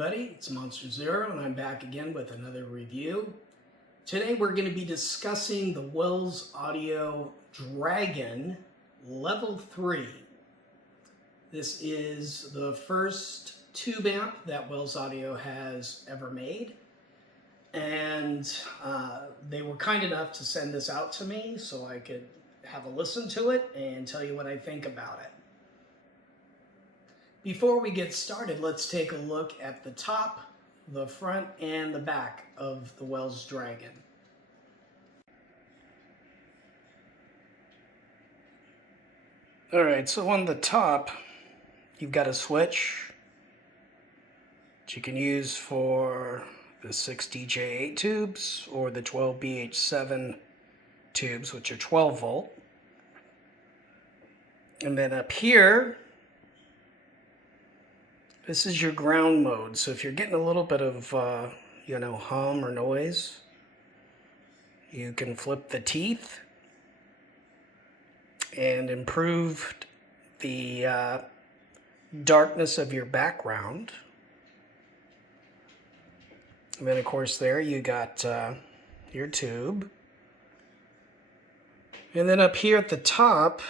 everybody, it's Monster Zero and I'm back again with another review. Today we're going to be discussing the Wells Audio Dragon Level 3. This is the first tube amp that Wells Audio has ever made, and they were kind enough to send this out to me so I could have a listen to it and tell you what I think about it. Before we get started, let's take a look at the top, the front, and the back of the Wells Dragon. Alright, so on the top, you've got a switch that you can use for the 6DJ8 tubes or the 12BH7 tubes, which are 12 volt. And then up here, this is your ground mode. So if you're getting a little bit of, hum or noise, you can flip the teeth and improve the darkness of your background. And then, of course, there you got your tube. And then up here at the top,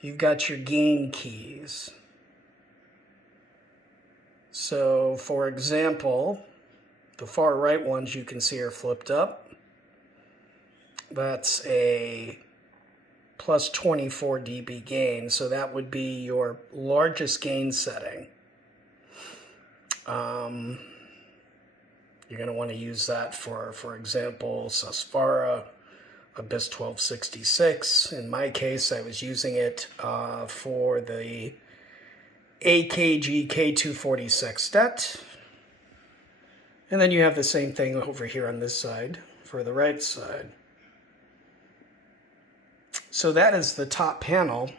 you've got your gain keys. So, for example, the far right ones you can see are flipped up. That's a plus 24 dB gain, so that would be your largest gain setting. You're going to want to use that for example, Susvara, Abyss 1266. In my case, I was using it for the AKG K240 sextet. And then you have the same thing over here on this side for the right side. So that is the top panel.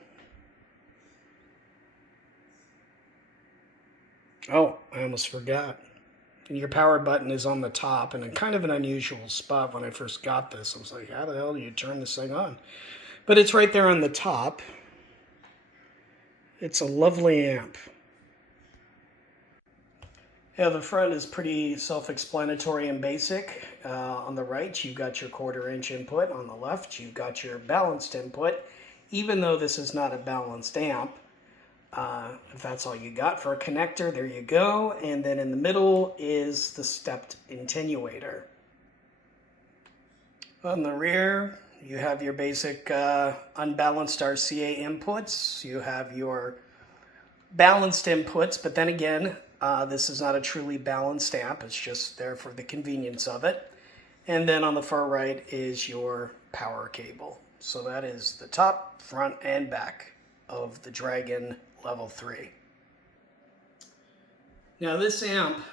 Oh, I almost forgot. And your power button is on the top in a kind of an unusual spot. When I first got this, I was like, how the hell do you turn this thing on? But it's right there on the top. It's a lovely amp. Yeah, the front is pretty self-explanatory and basic. On the right, you've got your 1/4 inch input. On the left, you've got your balanced input. Even though this is not a balanced amp, if that's all you got for a connector, there you go. And then in the middle is the stepped attenuator. On the rear, you have your basic unbalanced RCA inputs. You have your balanced inputs, but then again, this is not a truly balanced amp. It's just there for the convenience of it. And then on the far right is your power cable. So that is the top, front, and back of the Dragon Level 3. Now this amp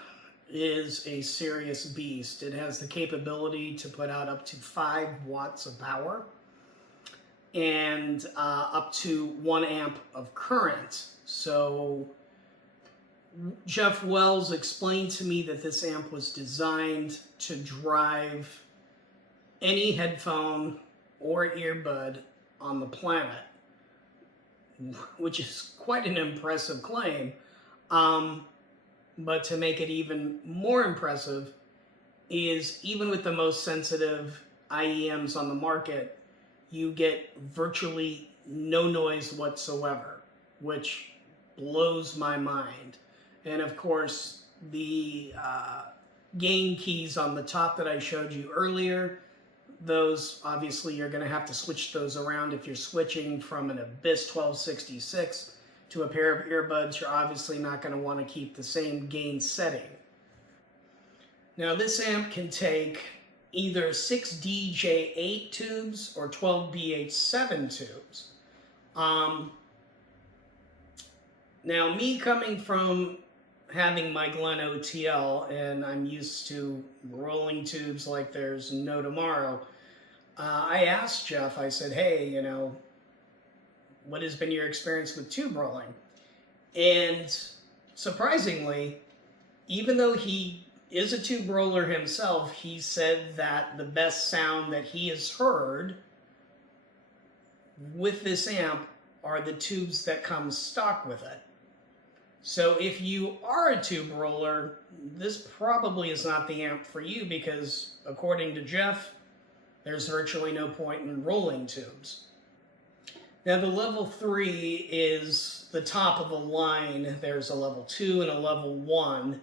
is a serious beast. It has the capability to put out up to 5 watts of power and up to 1 amp of current. So Jeff Wells explained to me that this amp was designed to drive any headphone or earbud on the planet, which is quite an impressive claim. But to make it even more impressive is even with the most sensitive IEMs on the market, you get virtually no noise whatsoever, which blows my mind. And of course, the gain keys on the top that I showed you earlier, those obviously you're going to have to switch those around. If you're switching from an Abyss 1266 to a pair of earbuds, you're obviously not going to want to keep the same gain setting. Now this amp can take either 6DJ8 tubes or 12BH7 tubes. Now me coming from having my Glen OTL, and I'm used to rolling tubes like there's no tomorrow, I asked Jeff, I said, hey, what has been your experience with tube rolling? And surprisingly, even though he is a tube roller himself, he said that the best sound that he has heard with this amp are the tubes that come stock with it. So if you are a tube roller, this probably is not the amp for you because according to Jeff, there's virtually no point in rolling tubes. Now the level 3 is the top of the line. There's a level 2 and a level 1.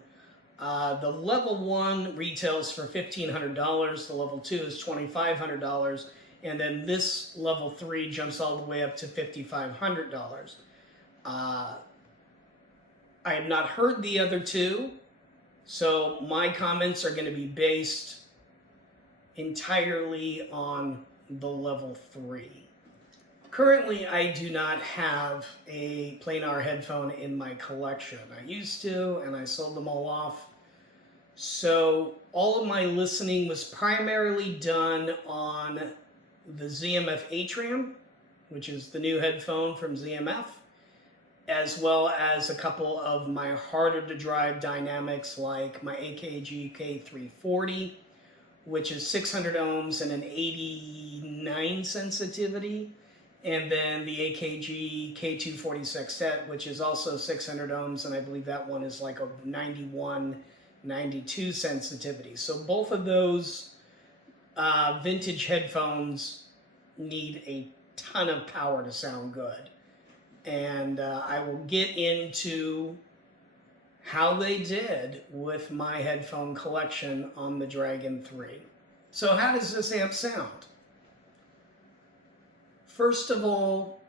The level 1 retails for $1,500. The level 2 is $2,500. And then this level 3 jumps all the way up to $5,500. I have not heard the other two, so my comments are going to be based entirely on the level 3. Currently, I do not have a planar headphone in my collection. I used to, and I sold them all off. So all of my listening was primarily done on the ZMF Atrium, which is the new headphone from ZMF, as well as a couple of my harder to drive dynamics like my AKG K340, which is 600 ohms and an 89 sensitivity, and then the AKG K240 sextet, which is also 600 ohms, and I believe that one is like a 91, 92 sensitivity. So both of those vintage headphones need a ton of power to sound good. And I will get into how they did with my headphone collection on the Dragon 3. So how does this amp sound? First of all,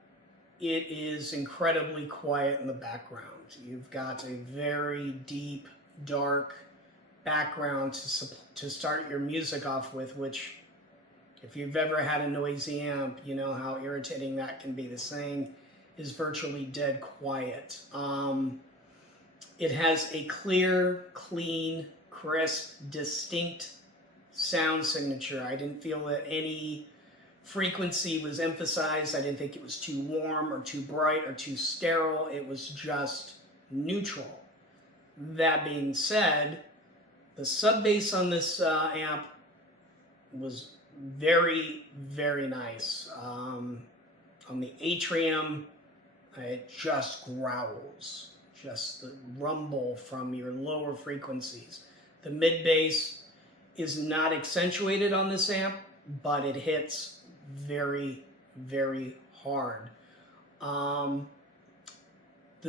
it is incredibly quiet in the background. You've got a very deep, dark background to start your music off with, which if you've ever had a noisy amp, you know how irritating that can be. This thing is virtually dead quiet. It has a clear, clean, crisp, distinct sound signature. I didn't feel that any frequency was emphasized. I didn't think it was too warm or too bright or too sterile. It was just neutral. That being said, the sub bass on this amp was very, very nice. On the Atrium, it just growls, just the rumble from your lower frequencies. The mid bass is not accentuated on this amp, but it hits very, very hard. The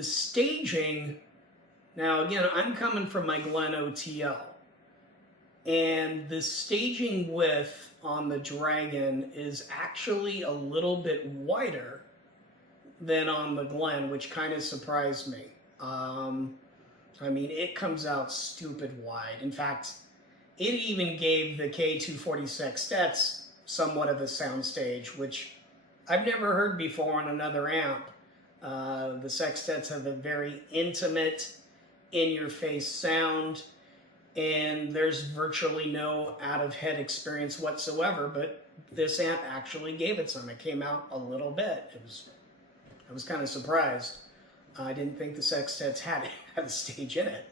staging, now again, I'm coming from my Glen OTL, and the staging width on the Dragon is actually a little bit wider than on the Glen, which kind of surprised me. I mean, it comes out stupid wide. In fact, it even gave the K240 sextets somewhat of a soundstage, which I've never heard before on another amp. The sextets have a very intimate, in-your-face sound, and there's virtually no out-of-head experience whatsoever, but this amp actually gave it some. It came out a little bit. I was kind of surprised. I didn't think the sextets had a stage in it.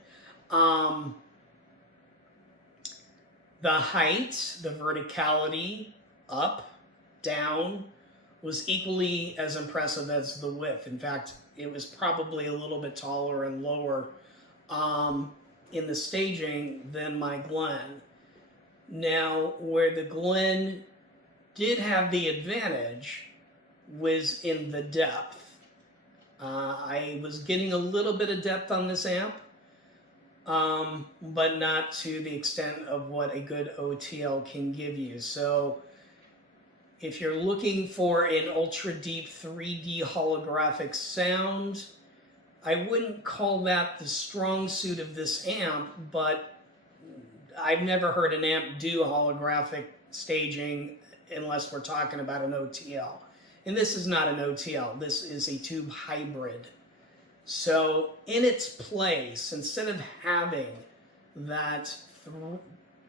The height, the verticality, up, down, was equally as impressive as the width. In fact, it was probably a little bit taller and lower in the staging than my Glen. Now, where the Glen did have the advantage was in the depth. I was getting a little bit of depth on this amp, but not to the extent of what a good OTL can give you. So if you're looking for an ultra deep 3D holographic sound, I wouldn't call that the strong suit of this amp, but I've never heard an amp do holographic staging unless we're talking about an OTL. And this is not an OTL, this is a tube hybrid. So in its place, instead of having that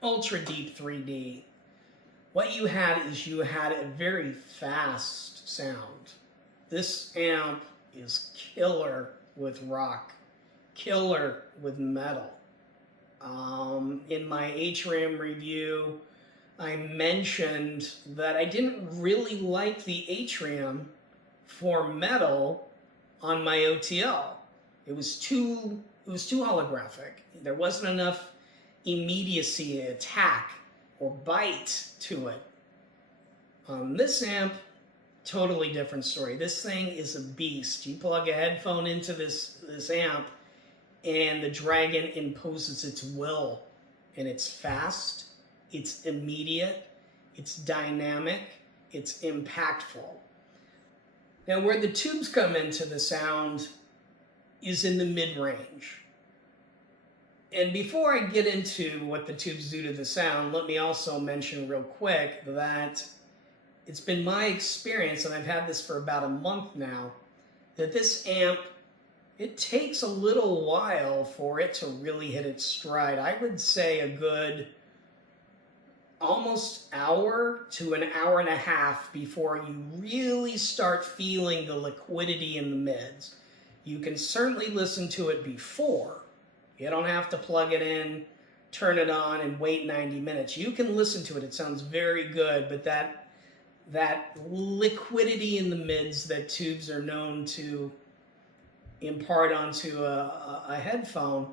ultra deep 3D, what you had is you had a very fast sound. This amp is killer with rock, killer with metal. In my Atrium review, I mentioned that I didn't really like the Atrium for metal on my OTL. It was too holographic. There wasn't enough immediacy, attack, or bite to it. This amp, totally different story. This thing is a beast. You plug a headphone into this amp, and the Dragon imposes its will. And it's fast, it's immediate, it's dynamic, it's impactful. Now, where the tubes come into the sound is in the mid-range. And before I get into what the tubes do to the sound, let me also mention real quick that it's been my experience, and I've had this for about a month now, that this amp, it takes a little while for it to really hit its stride. I would say a good almost hour to an hour and a half before you really start feeling the liquidity in the mids. You can certainly listen to it before. You don't have to plug it in, turn it on, and wait 90 minutes. You can listen to it. It sounds very good, but that liquidity in the mids that tubes are known to impart onto a headphone,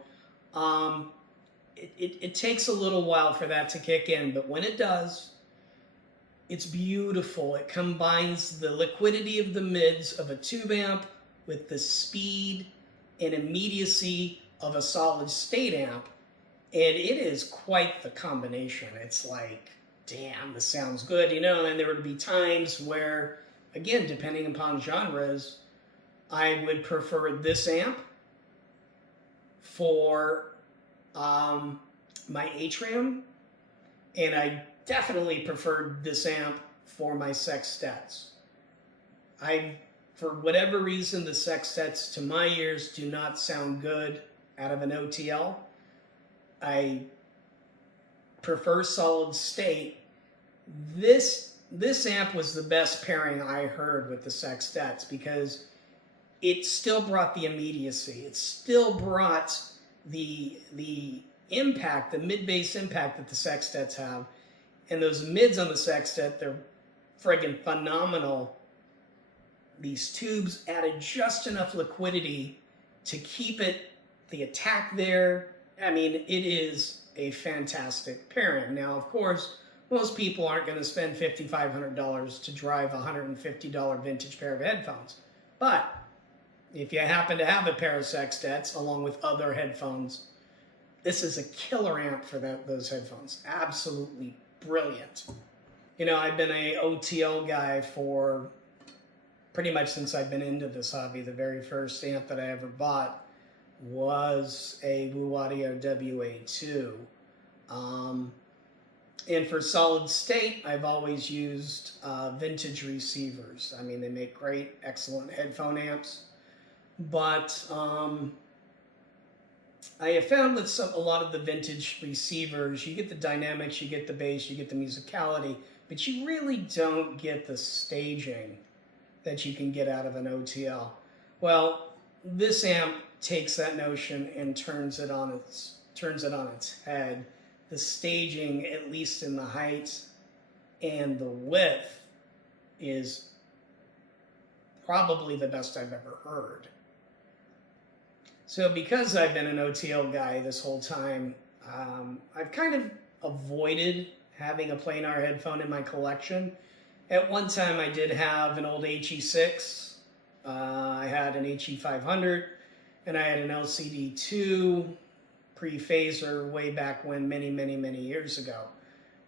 it takes a little while for that to kick in, but when it does, it's beautiful. It combines the liquidity of the mids of a tube amp with the speed and immediacy of a solid state amp, and it is quite the combination. It's like, damn, this sounds good, you know. And there would be times where, again, depending upon genres, I would prefer this amp for my Atrium, and I definitely preferred this amp for my sextets. For whatever reason, the sextets, to my ears, do not sound good out of an OTL. I prefer solid state. This amp was the best pairing I heard with the sextets because it still brought the immediacy. It still brought the impact, the mid-bass impact that the sextets have. And those mids on the sextet, they're friggin' phenomenal. These tubes added just enough liquidity to keep the attack there. I mean, it is a fantastic pairing. Now, of course, most people aren't going to spend $5,500 to drive a $150 vintage pair of headphones. But if you happen to have a pair of sextets along with other headphones, this is a killer amp for those headphones. Absolutely brilliant. You know, I've been a OTL guy for pretty much since I've been into this hobby. The very first amp that I ever bought was a Wu Audio WA2. And for solid state, I've always used vintage receivers. I mean, they make great, excellent headphone amps. But I have found with a lot of the vintage receivers, you get the dynamics, you get the bass, you get the musicality, but you really don't get the staging that you can get out of an OTL. Well, this amp takes that notion and turns it on its head. The staging, at least in the height and the width, is probably the best I've ever heard. So because I've been an OTL guy this whole time, I've kind of avoided having a planar headphone in my collection. At one time I did have an old HE6, I had an HE500, and I had an LCD2 pre-phaser way back when, many years ago.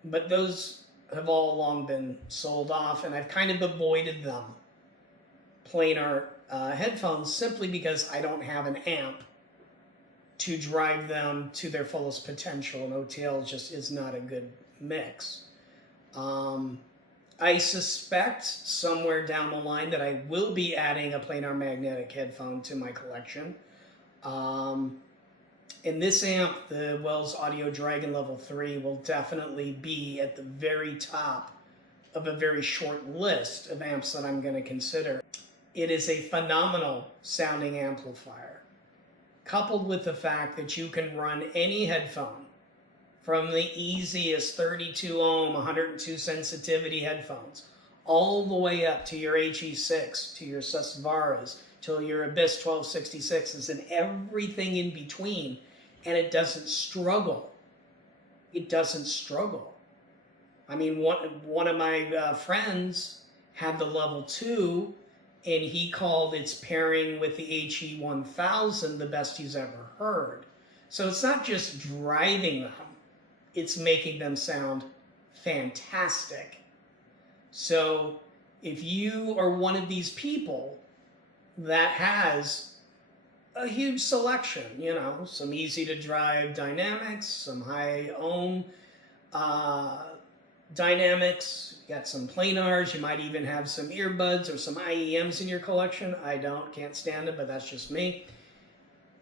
But those have all long been sold off, and I've kind of avoided them, planar headphones, simply because I don't have an amp to drive them to their fullest potential, and OTL just is not a good mix. I suspect somewhere down the line that I will be adding a planar magnetic headphone to my collection. And this amp, the Wells Audio Dragon Level 3, will definitely be at the very top of a very short list of amps that I'm going to consider. It is a phenomenal sounding amplifier, coupled with the fact that you can run any headphone, from the easiest 32 ohm, 102 sensitivity headphones, all the way up to your HE6, to your Susvaras, till your Abyss 1266s and everything in between, and it doesn't struggle. It doesn't struggle. I mean, one of my friends had the level 2, and he called its pairing with the HE1000 the best he's ever heard. So it's not just driving them, it's making them sound fantastic. So if you are one of these people that has a huge selection, you know, some easy to drive dynamics, some high ohm dynamics, you got some planars, you might even have some earbuds or some IEMs in your collection. I can't stand it, but that's just me.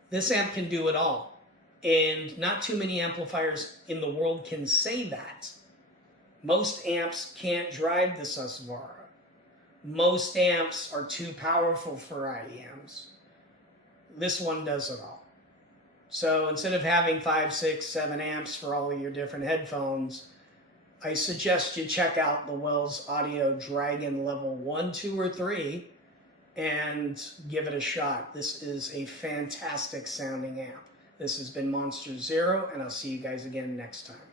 This amp can do it all. And not too many amplifiers in the world can say that. Most amps can't drive the Susvara. Most amps are too powerful for IEMs. This one does it all. So instead of having 5, 6, 7 amps for all of your different headphones, I suggest you check out the Wells Audio Dragon level 1, 2, or 3 and give it a shot. This is a fantastic sounding amp. This has been Monster Zero, and I'll see you guys again next time.